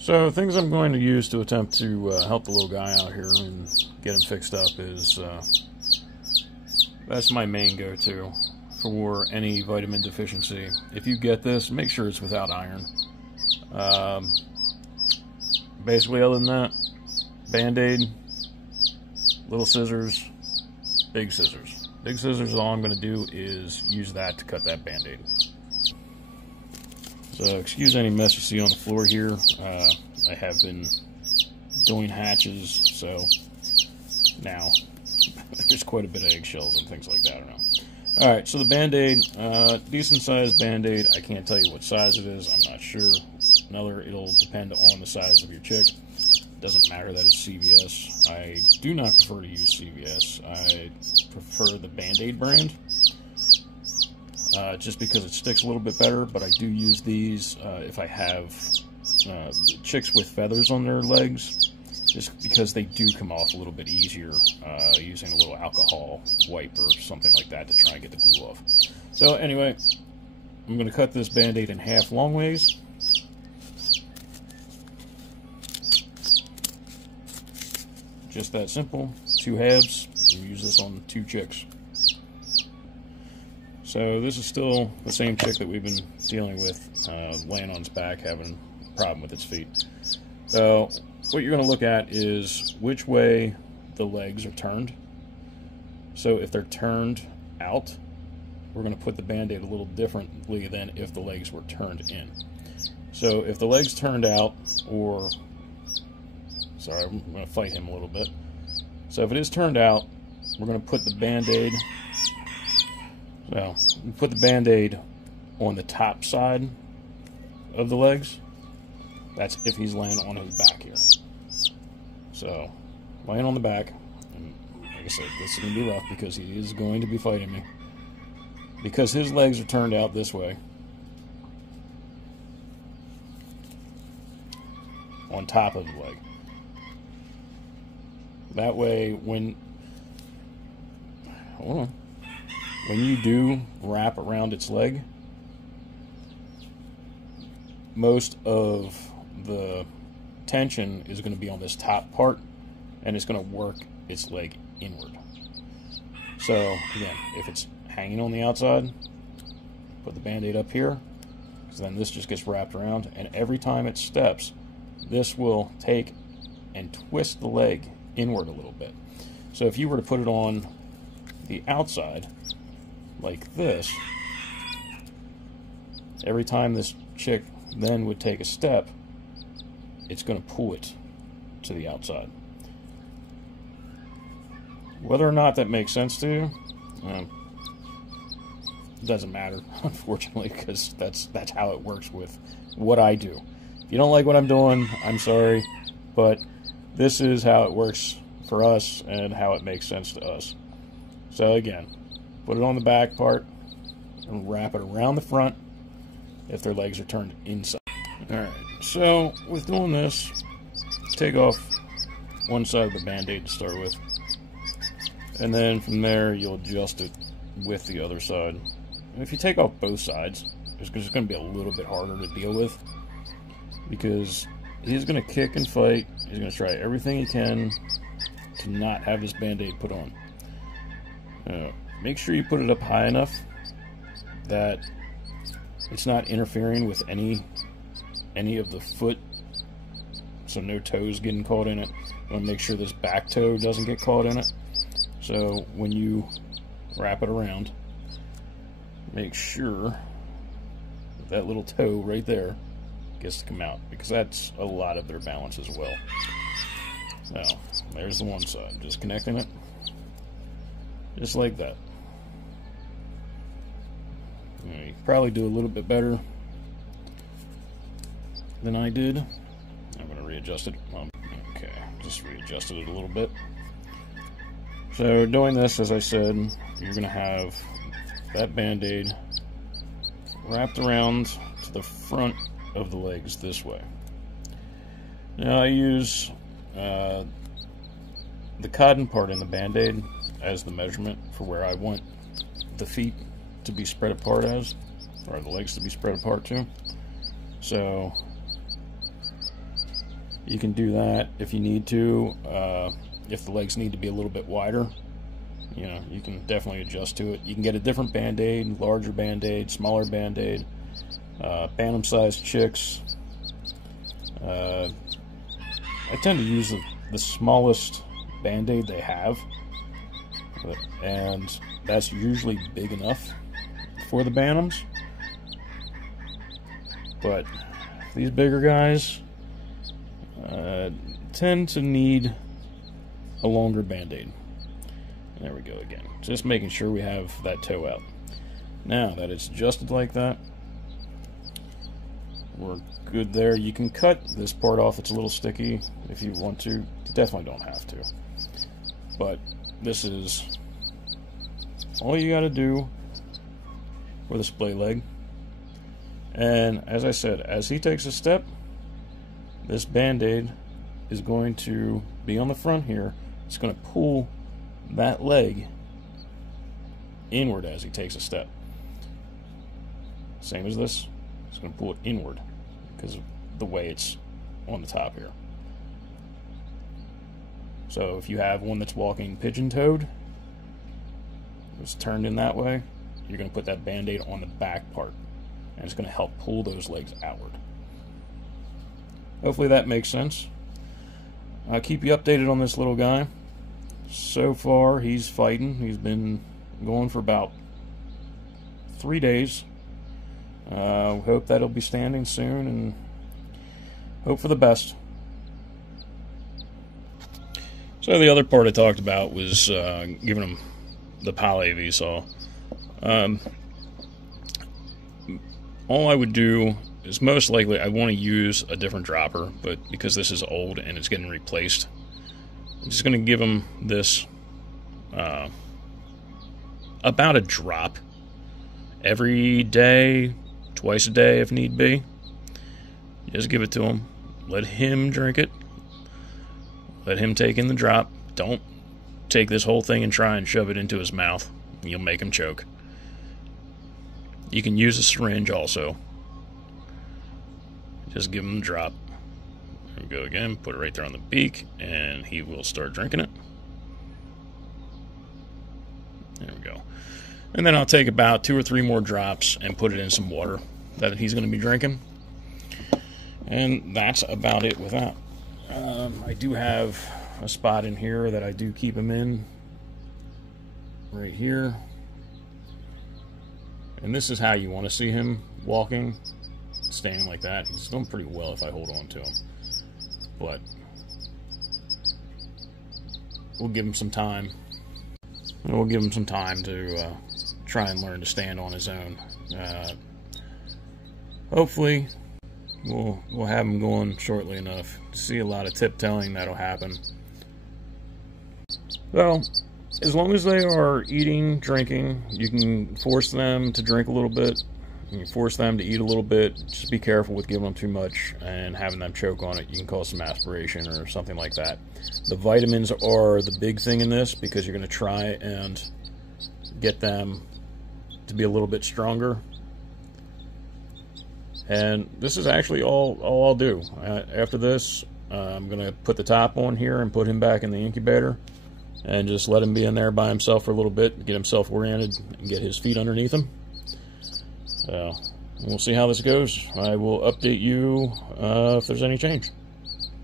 So things I'm going to use to attempt to help the little guy out here and get him fixed up is, that's my main go-to for any vitamin deficiency. If you get this, make sure it's without iron. Basically, other than that, Band-Aid, little scissors, big scissors. Big scissors, all I'm going to do is use that to cut that Band-Aid. So excuse any mess you see on the floor here. I have been doing hatches, so now there's quite a bit of eggshells and things like that. I don't know. Alright, so the Band-Aid, decent sized Band-Aid. I can't tell you what size it is. I'm not sure. It'll depend on the size of your chick. Doesn't matter that it's CVS. I do not prefer to use CVS. I prefer the Band-Aid brand. Just because it sticks a little bit better, but I do use these if I have chicks with feathers on their legs, just because they do come off a little bit easier using a little alcohol wipe or something like that to try and get the glue off. So anyway, I'm going to cut this Band-Aid in half long ways. Just that simple. 2 halves. We'll use this on 2 chicks. So this is still the same chick that we've been dealing with, laying on its back, having a problem with its feet. So what you're going to look at is which way the legs are turned. So if they're turned out, we're going to put the Band-Aid a little differently than if the legs were turned in. So if the legs turned out, or, sorry, I'm going to fight him a little bit. So if it is turned out, we're going to put the Band-Aid, well, we put the Band-Aid on the top side of the legs. That's if he's laying on his back here. So, laying on the back, and like I said, this is going to be rough because he is going to be fighting me. Because his legs are turned out this way, on top of the leg. That way, when you do wrap around its leg, most of the tension is going to be on this top part, and it's going to work its leg inward. So again, if it's hanging on the outside, put the Band-Aid up here, because then this just gets wrapped around, and every time it steps, this will take and twist the leg inward a little bit. So if you were to put it on the outside like this, every time this chick then would take a step, it's going to pull it to the outside. Whether or not that makes sense to you, doesn't matter, unfortunately, because that's how it works with what I do. If you don't like what I'm doing, I'm sorry, but this is how it works for us and how it makes sense to us. So again, put it on the back part and wrap it around the front if their legs are turned inside. Alright, so with doing this, take off one side of the Band-Aid to start with, and then from there you'll adjust it with the other side. And if you take off both sides, it's going to be a little bit harder to deal with, because he's going to kick and fight. He's going to try everything he can to not have this Band-Aid put on. Make sure you put it up high enough that it's not interfering with any of the foot, so no toes getting caught in it. You want to make sure this back toe doesn't get caught in it. So when you wrap it around, make sure that little toe right there gets to come out, because that's a lot of their balance as well. Now, there's the one side. Just connecting it, just like that. You could probably do a little bit better than I did. I'm going to readjust it. Okay, just readjusted it a little bit. So doing this, as I said, you're going to have that Band-Aid wrapped around to the front of the legs this way. Now I use the cotton part in the Band-Aid as the measurement for where I want the feet to be spread apart as, or the legs to be spread apart too. So You can do that if you need to. If the legs need to be a little bit wider, you know, you can definitely adjust to it. You can get a different Band-Aid, larger Band-Aid, smaller Band-Aid, Bantam-sized chicks. I tend to use the smallest Band-Aid they have, and that's usually big enough for the Bantams. But these bigger guys tend to need a longer Band-Aid. There we go again. Just making sure we have that toe out. Now that it's adjusted like that, we're good there. You can cut this part off. It's a little sticky if you want to. You definitely don't have to. But this is all you got to do with a splay leg. And as I said, as he takes a step, this Band-Aid is going to be on the front here. It's going to pull that leg inward as he takes a step. Same as this. It's going to pull it inward because of the way it's on the top here. So if you have one that's walking pigeon-toed, it's turned in that way, you're going to put that Band-Aid on the back part, and it's going to help pull those legs outward. Hopefully that makes sense. I'll keep you updated on this little guy. So far, he's fighting. He's been going for about 3 days. We hope that he'll be standing soon, and hope for the best. So the other part I talked about was giving him the Pale Vsol. All I would do is most likely I want to use a different dropper, but because this is old and it's getting replaced, I'm just going to give him this about a drop every day, twice a day if need be. Just give it to him. Let him drink it. Let him take in the drop. Don't take this whole thing and try and shove it into his mouth. You'll make him choke. You can use a syringe also. Just give him the drop. There we go again. Put it right there on the beak, and he will start drinking it. There we go. And then I'll take about 2 or 3 more drops and put it in some water that he's going to be drinking. And that's about it with that. I do have a spot in here that I do keep him in. Right here. And this is how you want to see him walking. Standing like that. He's doing pretty well if I hold on to him. But we'll give him some time. We'll give him some time to try and learn to stand on his own. Hopefully we'll have him going shortly enough to see a lot of tiptoeing that'll happen. So, as long as they are eating, drinking, you can force them to drink a little bit. You can force them to eat a little bit. Just be careful with giving them too much and having them choke on it. You can cause some aspiration or something like that. The vitamins are the big thing in this because you're going to try and get them to be a little bit stronger. And this is actually all I'll do. After this, I'm going to put the top on here and put him back in the incubator and just let him be in there by himself for a little bit, get himself oriented, and get his feet underneath him. So we'll see how this goes. I will update you if there's any change.